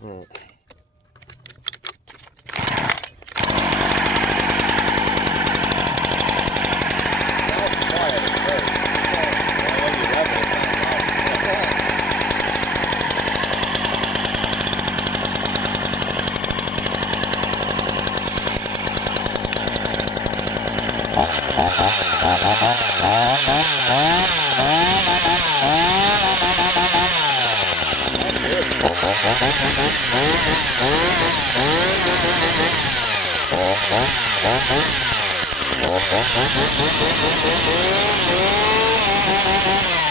Mm. Sounds quiet at first. And when you rev it, it sounds loud.